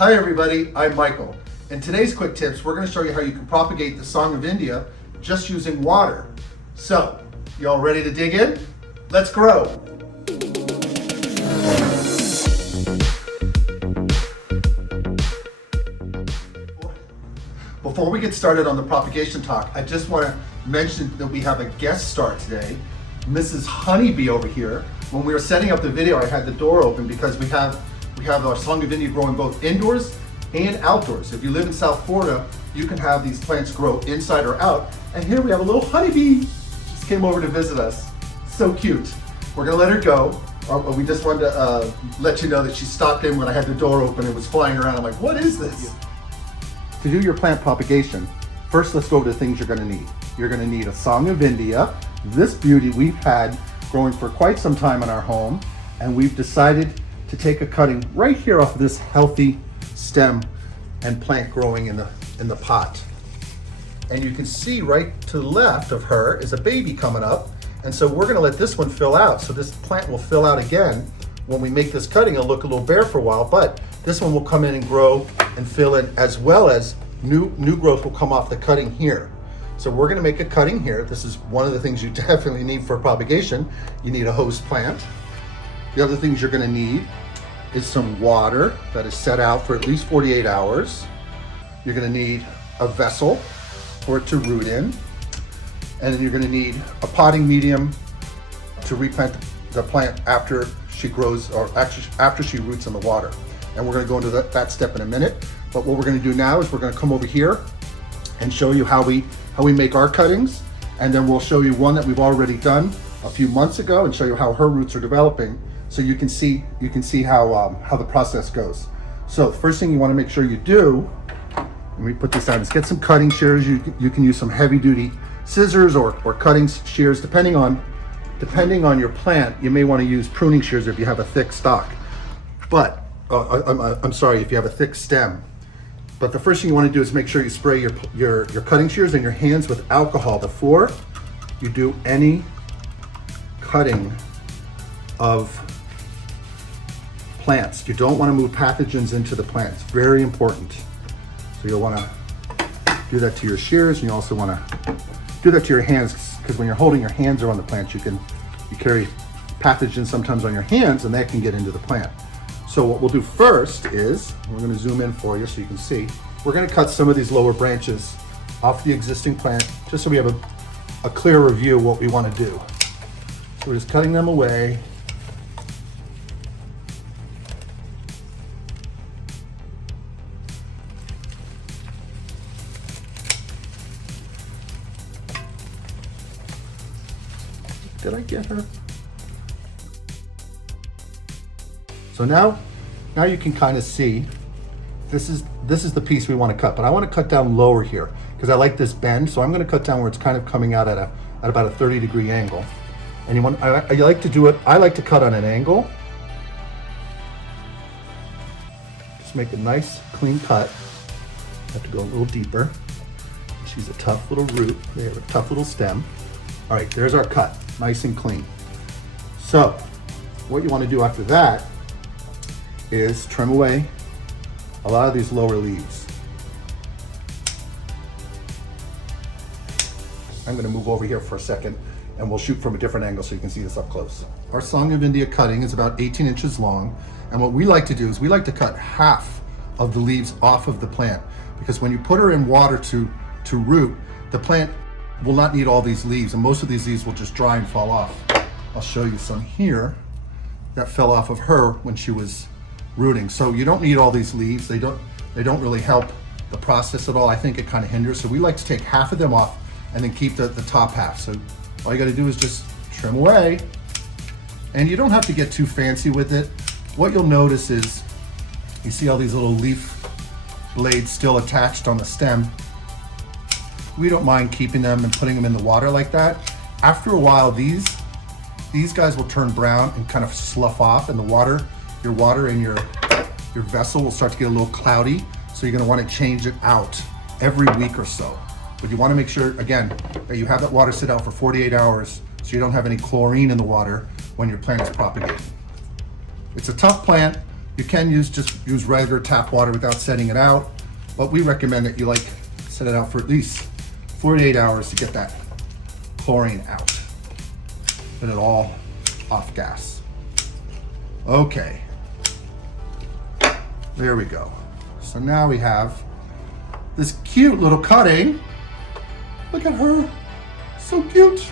Hi everybody, I'm Michael. In today's quick tips, we're going to show you how you can propagate the Song of India just using water. So, you all ready to dig in? Let's grow. Before we get started on the propagation talk, I just want to mention that we have a guest star today, Mrs. Honeybee over here. When we were setting up the video, I had the door open because we have our Song of India growing both indoors and outdoors. If you live in South Florida, you can have these plants grow inside or out. And here we have a little honeybee. Just came over to visit us. So cute. We're gonna let her go. We just wanted to let you know that she stopped in when I had the door open and was flying around. I'm like, what is this? To do your plant propagation, first let's go over the things you're gonna need. You're gonna need a Song of India. This beauty we've had growing for quite some time in our home, and we've decided to take a cutting right here off of this healthy stem and plant growing in the pot. And you can see right to the left of her is a baby coming up, and so we're gonna let this one fill out. So this plant will fill out again. When we make this cutting, it'll look a little bare for a while, but this one will come in and grow and fill in, as well as new growth will come off the cutting here. So we're gonna make a cutting here. This is one of the things you definitely need for propagation. You need a host plant. The other things you're gonna need is some water that is set out for at least 48 hours. You're gonna need a vessel for it to root in. And then you're gonna need a potting medium to replant the plant after she grows, or actually after she roots in the water. And we're gonna go into that step in a minute. But what we're gonna do now is we're gonna come over here and show you how we make our cuttings. And then we'll show you one that we've already done a few months ago and show you how her roots are developing. So you can see how the process goes. So the first thing you want to make sure you do, let me put this down, is get some cutting shears. You can use some heavy duty scissors or cutting shears, depending on your plant. You may want to use pruning shears if you have a thick stalk. But I'm sorry, if you have a thick stem. But the first thing you want to do is make sure you spray your cutting shears in your hands with alcohol before you do any cutting of plants. You don't want to move pathogens into the plant. It's very important. So you'll want to do that to your shears, and you also want to do that to your hands, because when you're holding your hands around the plant, you carry pathogens sometimes on your hands, and that can get into the plant. So what we'll do first is, we're going to zoom in for you so you can see, we're going to cut some of these lower branches off the existing plant, just so we have a clearer view of what we want to do. So we're just cutting them away. Did I get her? So now you can kind of see, this is the piece we want to cut, but I want to cut down lower here because I like this bend. So I'm going to cut down where it's kind of coming out at about a 30-degree angle. And I like to do it, I like to cut on an angle. Just make a nice clean cut. Have to go a little deeper. She's a tough little root. They have a tough little stem. All right, there's our cut, nice and clean. So what you want to do after that is trim away a lot of these lower leaves. I'm going to move over here for a second and we'll shoot from a different angle so you can see this up close. Our Song of India cutting is about 18 inches long, and what we like to do is we like to cut half of the leaves off of the plant, because when you put her in water to root, the plant will not need all these leaves, and most of these leaves will just dry and fall off. I'll show you some here that fell off of her when she was rooting. So you don't need all these leaves. They don't really help the process at all. I think it kind of hinders. So we like to take half of them off and then keep the top half. So all you got to do is just trim away, and you don't have to get too fancy with it. What you'll notice is you see all these little leaf blades still attached on the stem. We don't mind keeping them and putting them in the water like that. After a while, these guys will turn brown and kind of slough off, and your water in your vessel will start to get a little cloudy. So you're going to want to change it out every week or so. But you want to make sure, again, that you have that water sit out for 48 hours so you don't have any chlorine in the water when your plant is propagating. It's a tough plant. You can just use regular tap water without setting it out, but we recommend that you set it out for at least 48 hours to get that chlorine out. Get it all off gas. Okay, there we go. So now we have this cute little cutting. Look at her, so cute.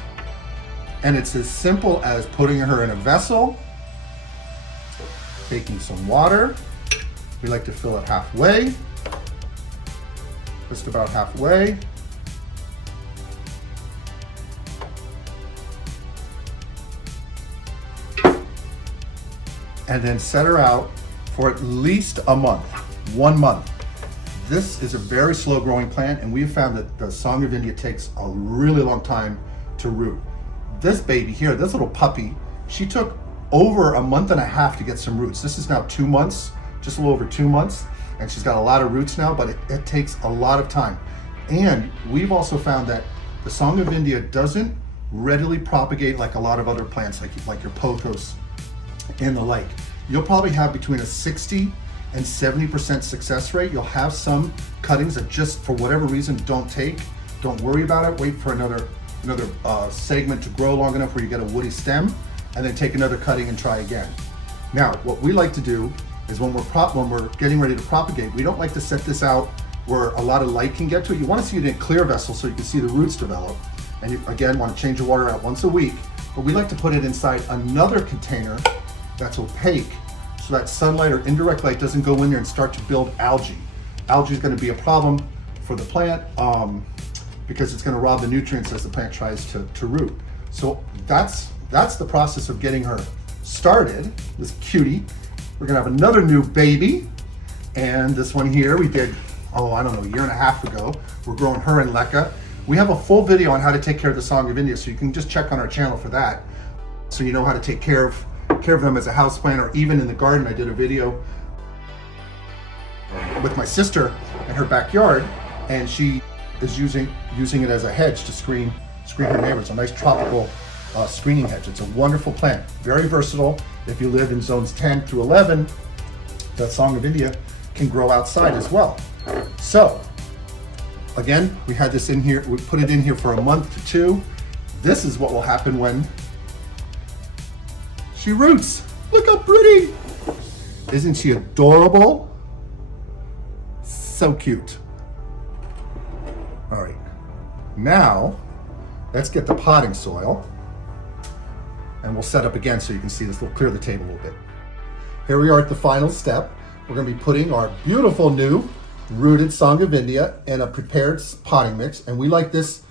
And it's as simple as putting her in a vessel, taking some water. We like to fill it halfway, just about halfway. And then set her out for at least a month, 1 month. This is a very slow growing plant, and we have found that the Song of India takes a really long time to root. This baby here, this little puppy, she took over a month and a half to get some roots. This is now 2 months, just a little over 2 months, and she's got a lot of roots now, but it takes a lot of time. And we've also found that the Song of India doesn't readily propagate like a lot of other plants, like your pothos and the like. You'll probably have between a 60 and 70% success rate. You'll have some cuttings that just for whatever reason don't take. Don't worry about it. Wait for another segment to grow long enough where you get a woody stem, and then take another cutting and try again. Now, what we like to do is when we're getting ready to propagate, we don't like to set this out where a lot of light can get to it. You want to see it in a clear vessel so you can see the roots develop. And you, again, want to change the water out once a week. But we like to put it inside another container that's opaque so that sunlight or indirect light doesn't go in there and start to build algae. Algae is going to be a problem for the plant because it's going to rob the nutrients as the plant tries to root. So that's the process of getting her started, this cutie. We're going to have another new baby, and this one here we did, I don't know, a year and a half ago. We're growing her in leca. We have a full video on how to take care of the Song of India, so you can just check on our channel for that, so you know how to take care of them as a houseplant, or even in the garden. I did a video with my sister in her backyard, and she is using it as a hedge to screen her neighbors. A nice tropical screening hedge. It's a wonderful plant, very versatile. If you live in zones 10 through 11, that Song of India can grow outside as well. So again, we had this in here, we put it in here for a month to 2. This is what will happen when she roots. Look how pretty. Isn't she adorable? So cute. All right, now let's get the potting soil, and we'll set up again so you can see this. We'll clear the table a little bit. Here we are at the final step. We're going to be putting our beautiful new rooted Song of India in a prepared potting mix, and we like this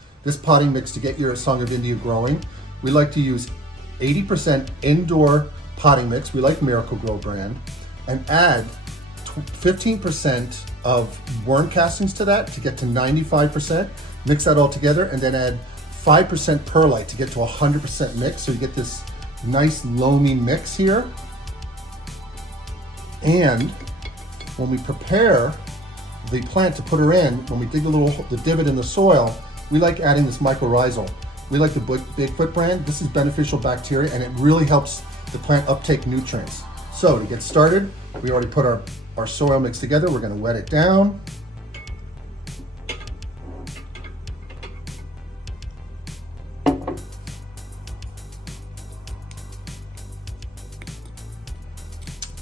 potting mix to get your Song of India growing. We like to use 80% indoor potting mix. We like Miracle-Gro brand, and add 15% of worm castings to that to get to 95%. Mix that all together, and then add 5% perlite to get to 100% mix, so you get this nice loamy mix here. And when we prepare the plant to put her in, when we dig the divot in the soil, we like adding this mycorrhizal. We like the Bigfoot brand. This is beneficial bacteria, and it really helps the plant uptake nutrients. So to get started, we already put our soil mix together. We're going to wet it down.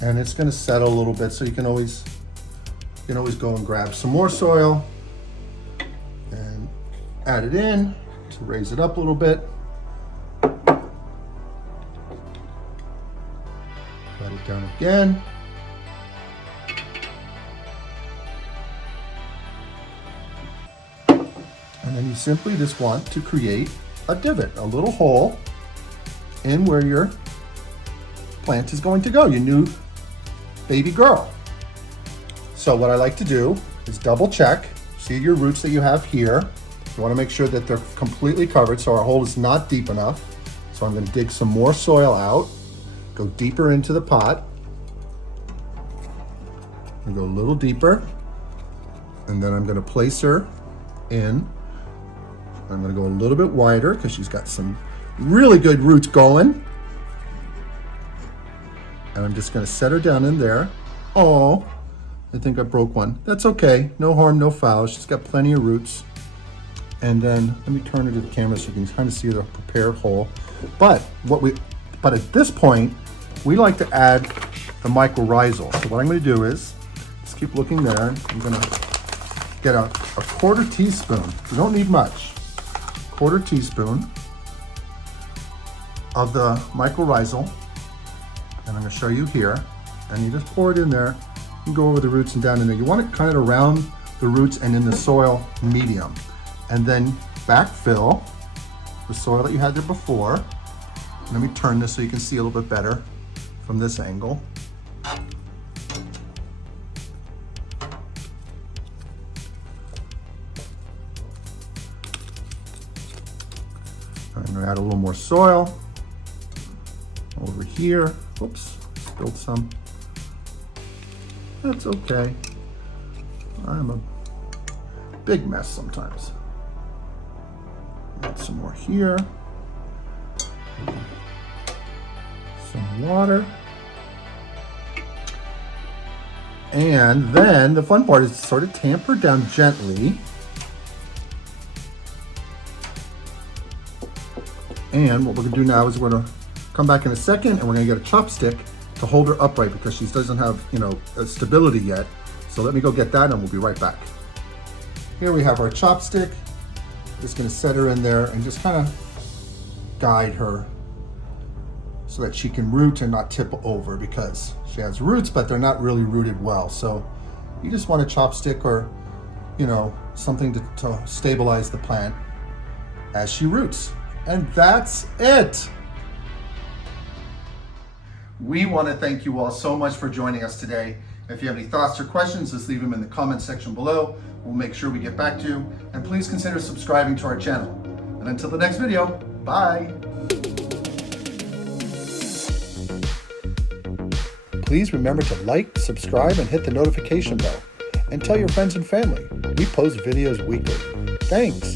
And it's going to settle a little bit, so you can always go and grab some more soil and add it in to raise it up a little bit. Let it down again. And then you simply just want to create a divot, a little hole in where your plant is going to go, your new baby girl. So what I like to do is double check, see your roots that you have here. You want to make sure that they're completely covered, so our hole is not deep enough. So I'm going to dig some more soil out, go deeper into the pot, and go a little deeper, and then I'm going to place her in. I'm going to go a little bit wider because she's got some really good roots going. And I'm just going to set her down in there. Oh, I think I broke one. That's okay. No harm, no foul. She's got plenty of roots. And then let me turn her to the camera so you can kind of see the prepared hole. But at this point, we like to add the mycorrhizal. So what I'm going to do is just keep looking there. I'm going to get a quarter teaspoon. You don't need much. Quarter teaspoon of the mycorrhizal, and I'm going to show you here. And you just pour it in there and go over the roots and down in there. You want it kind of around the roots and in the soil medium. And then backfill the soil that you had there before. Let me turn this so you can see a little bit better from this angle. I'm going to add a little more soil over here. Oops, spilled some. That's okay. I'm a big mess sometimes. Add some more here. Some water. And then the fun part is to sort of tamper down gently. And what we're gonna do now is we're gonna come back in a second and we're gonna get a chopstick to hold her upright because she doesn't have, a stability yet. So let me go get that and we'll be right back. Here we have our chopstick. Just gonna set her in there and just kind of guide her so that she can root and not tip over because she has roots, but they're not really rooted well. So you just want a chopstick or, something to stabilize the plant as she roots. And that's it. We want to thank you all so much for joining us today. If you have any thoughts or questions, just leave them in the comment section below. We'll make sure we get back to you. And please consider subscribing to our channel. And until the next video, bye. Please remember to like, subscribe, and hit the notification bell. And tell your friends and family. We post videos weekly. Thanks.